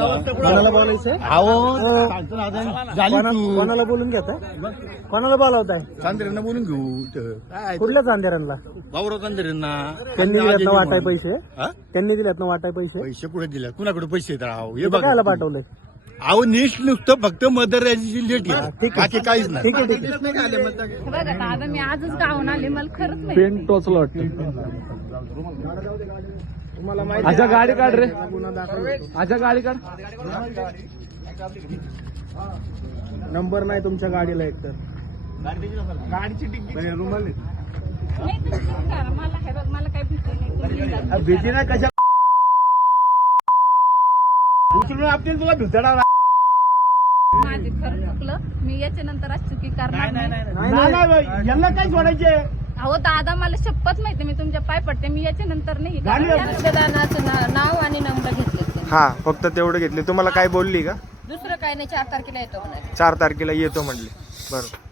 कोणाला बोलायचं कोणाला बोलून घेताय कोणाला बोलावताय चांदेऱ्यांना बोलून घेऊ काय कुठल्या चांदेरांना भाऊराव चांदेऱ्यांना त्यांनी दिल्यात ना वाटाय पैसे हा? त्यांनी दिल्यात ना वाटाय पैसे पैसे कुठे दिले कुणाकडे पैसे येतात अहो हे इथं बघा कायला पाठवलंय अहो नीट नुसतं फक्त मदर याची लेट ठीक आहे. बाकी काहीच नाही ठीक आहे ठीक आहे बघा दादा मी आजच गावून आले मला खरंच माहिती पेन टोचलं वाटतं अच्छा गाडी काढ रे अच्छा गाडी काढ नंबर नाही तुमच्या गाडीला एकतर गाडीची टिकीट नाही तुम्ही करा. मला हे बघ मला काही भीती नाही तुम्ही जा. भीती नाही कशा उचलून आपल्याला तुला भितडा माझे खरं चुकलं मी याच्या नंतर आज चुकी करणार नाही यांना काय सोडायचे अहो दादा मला शपथ माहिती मी तुमच्या पाय पडते मी याच्या नंतर नाही मतदानाचं नाव आणि नंबर घेतले हा फक्त तेवढं घेतले तुम्हाला काय बोलली का दुसरं काय नाही 4 तारखेला येतो म्हणाले 4 तारखेला येतो म्हणले बरोबर